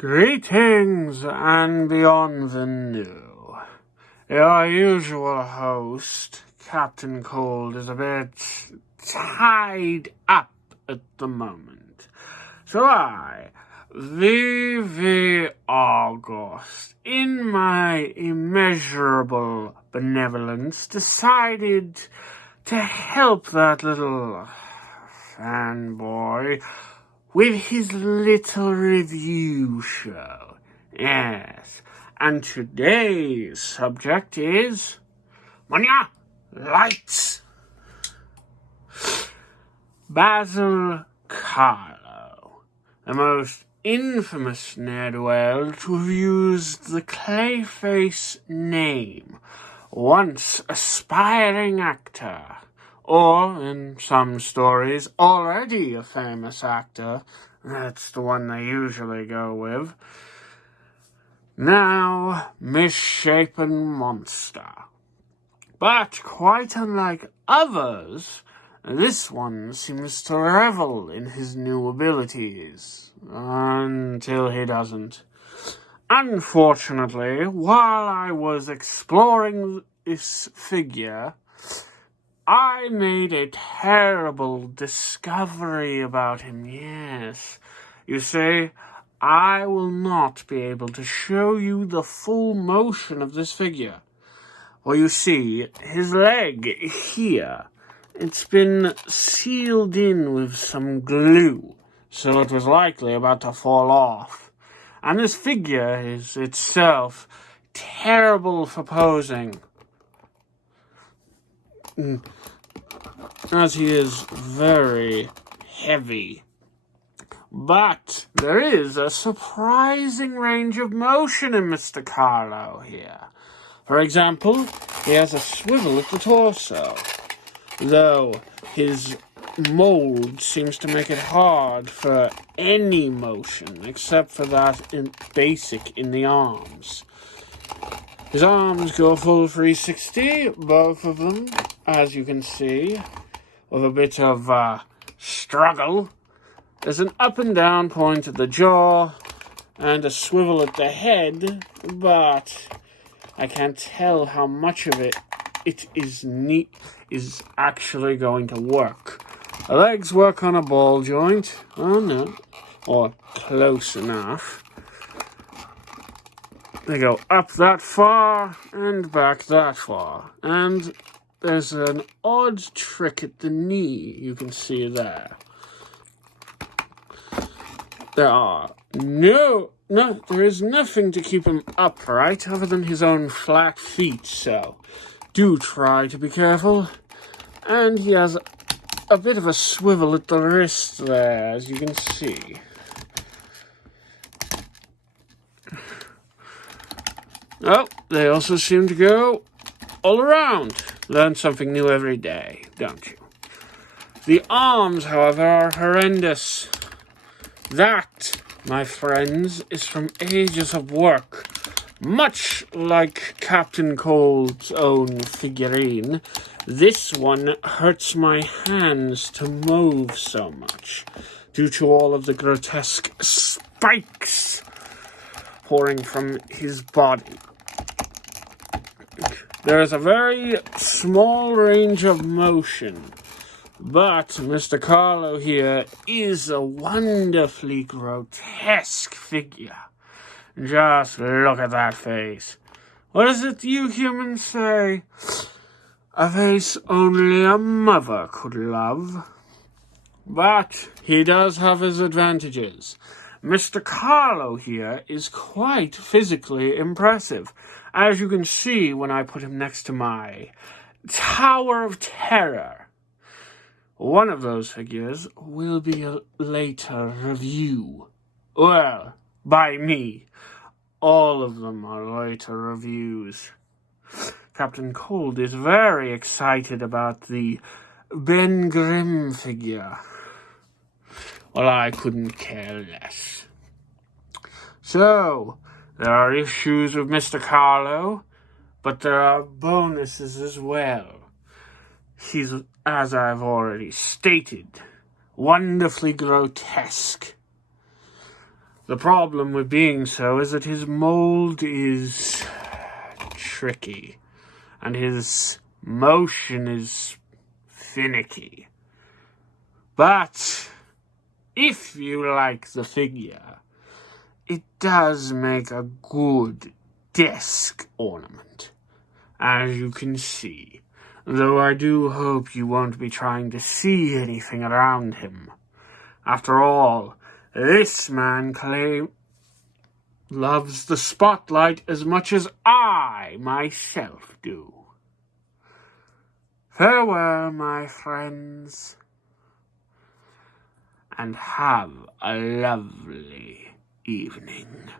Greetings and beyond the new. Your usual host, Captain Cold, is a bit tied up at the moment. So I, the Argos, in my immeasurable benevolence, decided to help that little fanboy with his little review show. Yes, and today's subject is Manya Lights. Basil Karlo, the most infamous ne'er-do-well to have used the Clayface name, once aspiring actor, or, in some stories, already a famous actor. That's the one they usually go with. Now, misshapen monster. But quite unlike others, this one seems to revel in his new abilities, until he doesn't. Unfortunately, while I was exploring this figure, I made a terrible discovery about him, yes. You see, I will not be able to show you the full motion of this figure. Well, you see, his leg here, it's been sealed in with some glue, so it was likely about to fall off. And this figure is itself terrible for posing, as he is very heavy. But there is a surprising range of motion in Mr. Karlo here. For example, he has a swivel at the torso, though his mold seems to make it hard for any motion except for that basic in the arms. His arms go full 360, both of them, as you can see, with a bit of struggle. There's an up and down point at the jaw and a swivel at the head, but I can't tell how much of it is actually going to work. The legs work on a ball joint, oh no, or close enough. They go up that far and back that far. And there's an odd trick at the knee, you can see there. There is nothing to keep him upright other than his own flat feet, so do try to be careful. And he has a bit of a swivel at the wrist there, as you can see. Oh, they also seem to go all around. Learn something new every day, don't you? The arms, however, are horrendous. That, my friends, is from ages of work. Much like Captain Cold's own figurine, this one hurts my hands to move so much, due to all of the grotesque spikes pouring from his body. There is a very small range of motion, but Mr. Karlo here is a wonderfully grotesque figure. Just look at that face. What is it you humans say? A face only a mother could love. But he does have his advantages. Mr. Karlo here is quite physically impressive, as you can see when I put him next to my Tower of Terror. One of those figures will be a later review. Well, by me. All of them are later reviews. Captain Cold is very excited about the Ben Grimm figure. Well, I couldn't care less. So, there are issues with Mr. Karlo, but there are bonuses as well. He's, as I've already stated, wonderfully grotesque. The problem with being so is that his mold is tricky, and his motion is finicky. But if you like the figure, it does make a good desk ornament, as you can see, though I do hope you won't be trying to see anything around him. After all, this man loves the spotlight as much as I myself do. Farewell, my friends, and have a lovely evening.